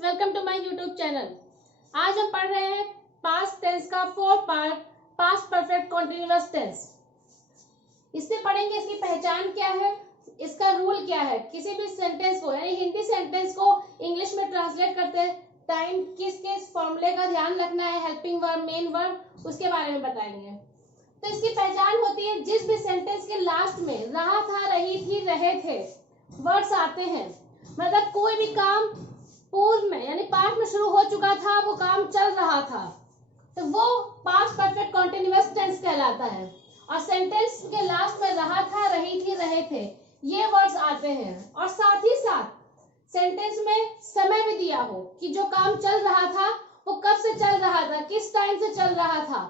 Welcome to my YouTube channel. आज हम पढ़ रहे हैं पास्ट टेंस का 4 part, past perfect continuous tense. इसमें पढ़ेंगे इसकी पहचान क्या है, इसका रूल क्या है, किसी भी सेंटेंस को यानी हिंदी सेंटेंस को इंग्लिश में ट्रांसलेट करते टाइम किस किस फॉर्मूले का ध्यान रखना है, हेल्पिंग वर्ब, मेन वर्ब, उसके बारे में बताएंगे। तो इसकी पहचान होती है जिस भी सेंटेंस के लास्ट में रहा था, रही थी, रहे थे वर्ड्स आते हैं, मतलब कोई भी काम पूर्व में यानी पास्ट में शुरू हो चुका था, वो काम चल रहा था, तो वो पास्ट परफेक्ट कॉन्टिन्यूअस टेंस कहलाता है। और सेंटेंस के लास्ट में रहा था, रही थी, रहे थे ये वर्ड्स आते हैं। और साथ ही साथ सेंटेंस में समय भी दिया हो कि जो काम चल रहा था वो कब से चल रहा था, किस टाइम से चल रहा था,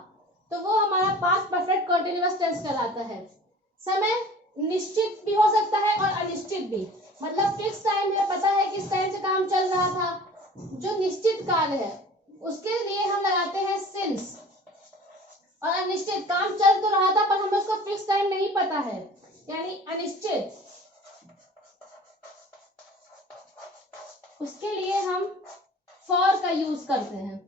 तो वो हमारा पास्ट परफेक्ट कॉन्टिन्यूअस टेंस कहलाता है। समय निश्चित भी हो सकता है और अनिश्चित भी, मतलब फिक्स टाइम है, पता है किस टाइम से काम चल रहा था। जो निश्चित काल है उसके लिए हम लगाते हैं सिंस, और अनिश्चित काम चल तो रहा था पर हमें उसका फिक्स टाइम नहीं पता है यानी अनिश्चित, उसके लिए हम फॉर का यूज करते हैं।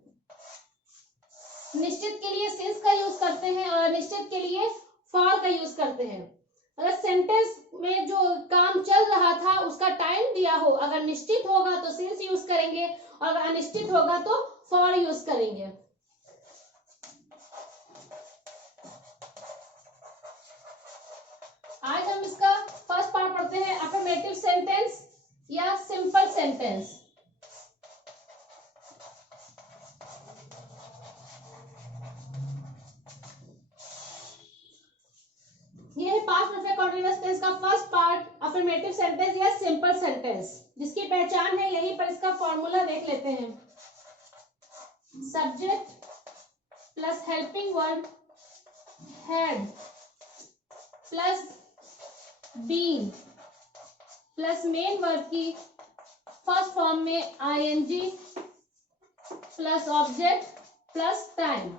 निश्चित के लिए सिंस का यूज करते हैं और अनिश्चित के लिए फॉर का यूज करते हैं। अगर सेंटेंस में जो काम चल रहा था उसका टाइम दिया हो, अगर निश्चित होगा तो सिंस यूज करेंगे और अगर अनिश्चित होगा तो फॉर यूज करेंगे। आज हम इसका फर्स्ट पार्ट पढ़ते हैं, अफर्मेटिव सेंटेंस या सिंपल सेंटेंस। ये है पास्ट परफेक्ट कॉन्टिन्यूअस टेंस का फर्स्ट पार्ट, अफर्मेटिव सेंटेंस या सिंपल सेंटेंस, जिसकी पहचान है यहीं पर इसका फॉर्मूला देख लेते हैं। Subject plus helping verb had plus been plus main verb की फर्स्ट फॉर्म में ING plus object plus time.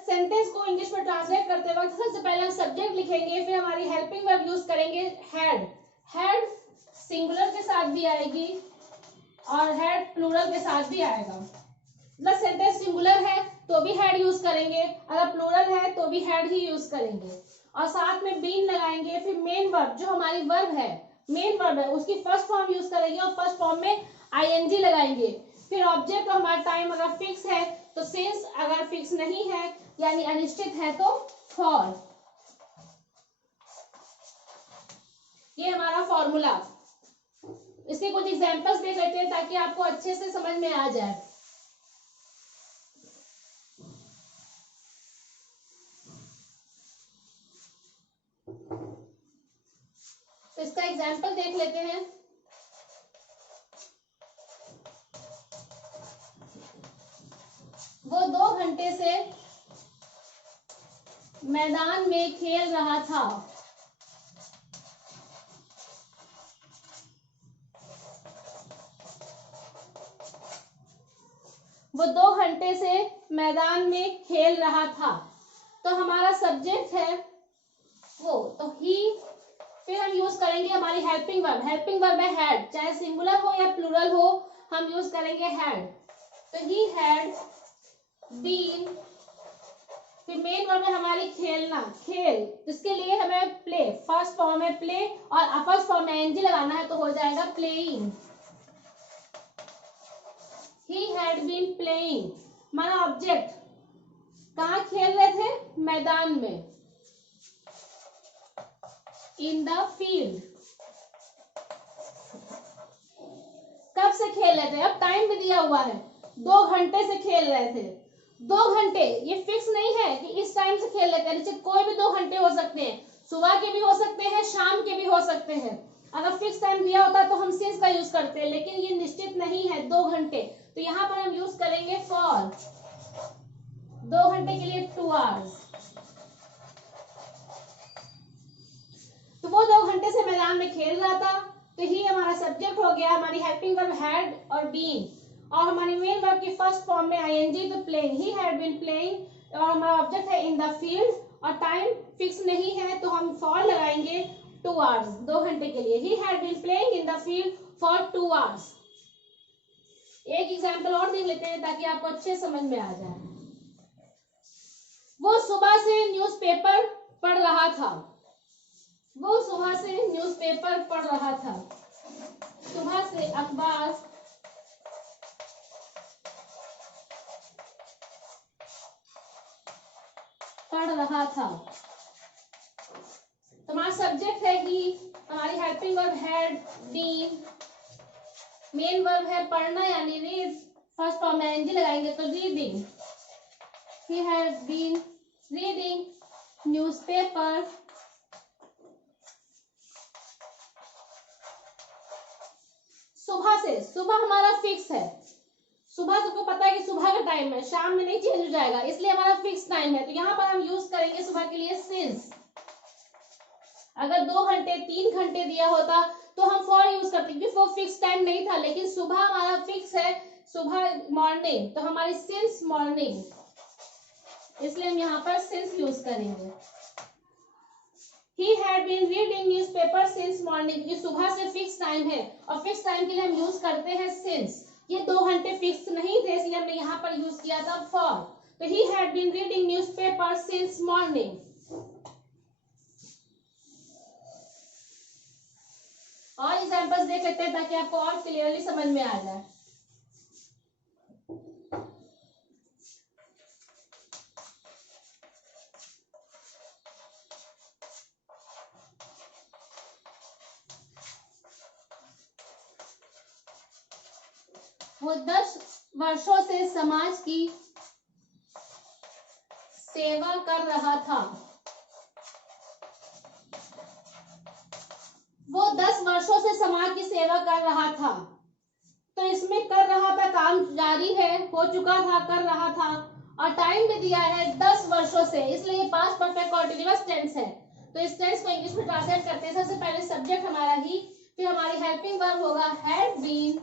Sentence को इंग्लिश में ट्रांसलेट करते वक्त सबसे पहले हम सब्जेक्ट लिखेंगे, फिर हमारी हेल्पिंग वर्ब यूज करेंगे हैड। हैड सिंगुलर के साथ भी आएगी और हैड प्लूरल के साथ भी आएगा। मतलब सेंटेंस सिंगुलर है तो भी हैड यूज करेंगे, अगर प्लूरल है तो भी हैड ही यूज करेंगे, और साथ में बीन लगाएंगे। फिर मेन वर्ब जो हमारी वर्ब है, मेन वर्ब है, उसकी फर्स्ट फॉर्म यूज करेंगे और फर्स्ट फॉर्म में आईएनजी लगाएंगे। फिर ऑब्जेक्ट और हमारा टाइम अगर फिक्स है तो सिंस, अगर फिक्स नहीं है यानी अनिश्चित है तो फॉर। ये हमारा फॉर्मूला। इसके कुछ एग्जांपल्स देख लेते हैं ताकि आपको अच्छे से समझ में आ जाए। तो इसका एग्जांपल देख लेते हैं। वो 2 घंटे से मैदान में खेल रहा था। वो 2 घंटे से मैदान में खेल रहा था, तो हमारा सब्जेक्ट है वो, तो ही। फिर हम यूज करेंगे हमारी हेल्पिंग वर्ब, हेल्पिंग वर्ब है हैड, चाहे सिंगुलर हो या प्लूरल हो हम यूज करेंगे हैड। तो ही हैड बीन। फिर मेन वर्ब है हमारी खेलना, खेल, इसके लिए हमें प्ले, फर्स्ट फॉर्म है प्ले और फर्स्ट फॉर्म में एनजी लगाना है तो हो जाएगा playing. He had been playing. हमारा ऑब्जेक्ट, कहाँ खेल रहे थे, मैदान में, इन द फील्ड। कब से खेल रहे थे, अब टाइम भी दिया हुआ है, 2 घंटे से खेल रहे थे। 2 घंटे ये फिक्स नहीं है कि इस टाइम से खेल रहे थे, कोई भी 2 घंटे हो सकते हैं, सुबह के भी हो सकते हैं, शाम के भी हो सकते हैं। अगर फिक्स टाइम दिया होता तो हम सिंस का यूज करते हैं, लेकिन ये निश्चित नहीं है 2 घंटे, तो यहाँ पर हम यूज करेंगे फॉर। 2 घंटे के लिए 2 आवर्स। तो वो 2 घंटे से मैदान में खेल रहा था, तो ही हमारा सब्जेक्ट हो गया, हमारी हेल्पिंग वर्ब हैड और बीन, और हमारी मेन वर्ब की फर्स्ट फॉर्म में आईएनजी तो playing, he had been playing, और हमारा ऑब्जेक्ट है इन द फील्ड और टाइम फिक्स नहीं है तो हम फॉर लगाएंगे 2 आवर्स, 2 घंटे के लिए। He had been playing in the field for 2 hours। एक एग्जाम्पल और देख लेते हैं ताकि आपको अच्छे समझ में आ जाए। वो सुबह से न्यूज़पेपर पढ़ रहा था। वो सुबह से न्यूज़पेपर पढ़ रहा था। सुबह से अखबार पढ़ रहा था। तो हमारा सब्जेक्ट है कि हमारी helping verb had been, main verb है पढ़ना यानी रीड, फर्स्ट फॉर्म में एनजी लगाएंगे तो reading. He had been reading newspaper. सुबह से, सुबह हमारा फिक्स है। सुबह सबको पता है कि सुबह का टाइम है, शाम में नहीं चेंज हो जाएगा, इसलिए हमारा फिक्स टाइम है। तो यहाँ पर हम यूज करेंगे सुबह के लिए सिंस। अगर 2 घंटे 3 घंटे दिया होता तो हम फॉर यूज करते, क्योंकि वो फिक्स टाइम नहीं था। लेकिन सुबह हमारा फिक्स है, सुबह मॉर्निंग, तो हमारी सिंस मॉर्निंग, इसलिए हम यहाँ पर सिंस यूज करेंगे। He had been reading newspaper since morning, ये सुबह से फिक्स टाइम है और फिक्स टाइम के लिए हम यूज करते हैं since। ये 2 घंटे फिक्स नहीं थे इसलिए हमने यहाँ पर यूज किया था for। तो he had been reading newspaper since morning। और एग्जांपल्स देख लेते हैं ताकि आपको और क्लियरली समझ में आ जाए। वो 10 वर्षों से समाज की सेवा कर रहा था। वो 10 वर्षों से समाज की सेवा कर रहा था। तो इसमें कर रहा था काम जारी है, हो चुका था, कर रहा था, और टाइम भी दिया है 10 वर्षों से, इसलिए ये पास्ट परफेक्ट कॉन्टिन्यूअस टेंस है। तो इस टेंस को इंग्लिश में ट्रांसलेट करते हैं। सबसे पहले सब्जेक्ट हमारा ही, फिर हमारी हेल्पिंग वर्ब होगा हैड बीन,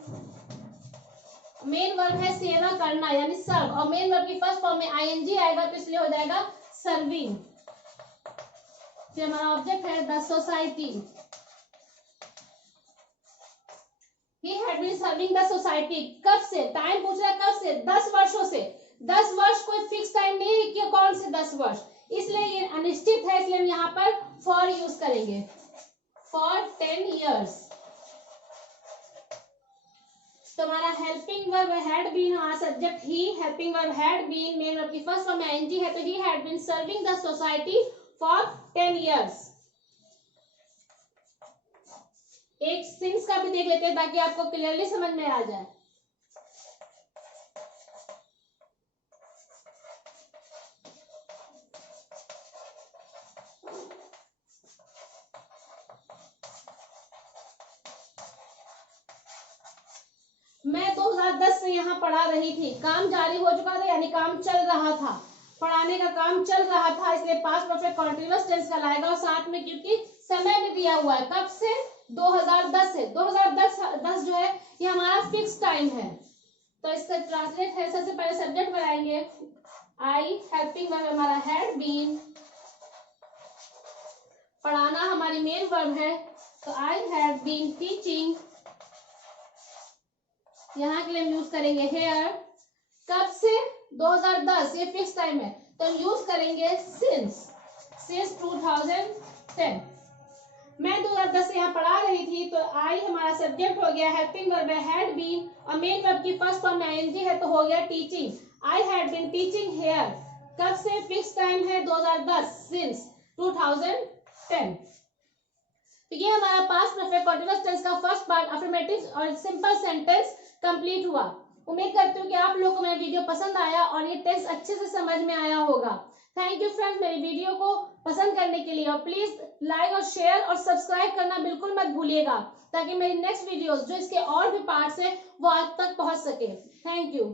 मेन वर्ब है सेवा करना यानी सर्व, और मेन वर्ब की फर्स्ट फॉर्म में आईएनजी आएगा तो इसलिए हो जाएगा सर्विंग। फिर हमारा ऑब्जेक्ट है the society. He had been serving the society। कब से, टाइम पूछ रहा है कब से, 10 वर्षों से। 10 वर्ष कोई फिक्स टाइम नहीं है कि कौन से 10 वर्ष, इसलिए ये अनिश्चित है, इसलिए हम यहाँ पर फॉर यूज करेंगे, फॉर 10 years। तो हमारा हेल्पिंग वर्ब हैड बीन, हमारा subject he, helping verb had been, main verb की फर्स्ट फॉर्म में आईएनजी है तो he had been serving the society for 10 years। एक सिंस का भी देख लेते हैं ताकि आपको क्लियरली समझ में आ जाए। मैं 2010 से यहाँ पढ़ा रही थी, काम जारी हो चुका था यानी काम चल रहा था, पढ़ाने का काम चल रहा था, इसलिए पास्ट परफेक्ट कॉन्टिन्यूअस टेंस का लाएगा। और साथ में क्योंकि समय भी दिया हुआ है, कब से, 2010 से। 2010 जो है ये हमारा फिक्स टाइम है, तो इसका ट्रांसलेट है। सबसे पहले सब्जेक्ट बनाएंगे आई, हेल्पिंग वर्ब हमारा हैड बीन, पढ़ाना हमारी मेन वर्ब है तो आई हैड बीन टीचिंग, यहाँ के लिए हम यूज करेंगे हेयर। कब से, 2010, ये फिक्स टाइम है तो हम यूज करेंगे सिंस 2010। मैं 2010 से यहाँ पढ़ा रही थी तो आई हमारा सब्जेक्ट हो गया, हेल्पिंग वर्ब है हैड बीन, और मेन वर्ब की फर्स्ट फॉर्म में आईएनजी है तो हो गया teaching. I had been teaching here. कब से, फिक्स टाइम है 2010, सिंस 2010। तो ये हमारा पास्ट परफेक्ट कॉन्टिन्यूअस टेंस का फर्स्ट पार्ट अफर्मेटिव और सिंपल सेंटेंस कंप्लीट हुआ। उम्मीद करती हूँ कि आप लोगों को मेरा वीडियो पसंद आया और ये टेंस अच्छे से समझ में आया होगा। थैंक यू फ्रेंड्स मेरी वीडियो को पसंद करने के लिए, और प्लीज लाइक और शेयर और सब्सक्राइब करना बिल्कुल मत भूलिएगा ताकि मेरी नेक्स्ट वीडियोस जो इसके और भी पार्ट्स हैं वो आप तक पहुंच सके। Thank you.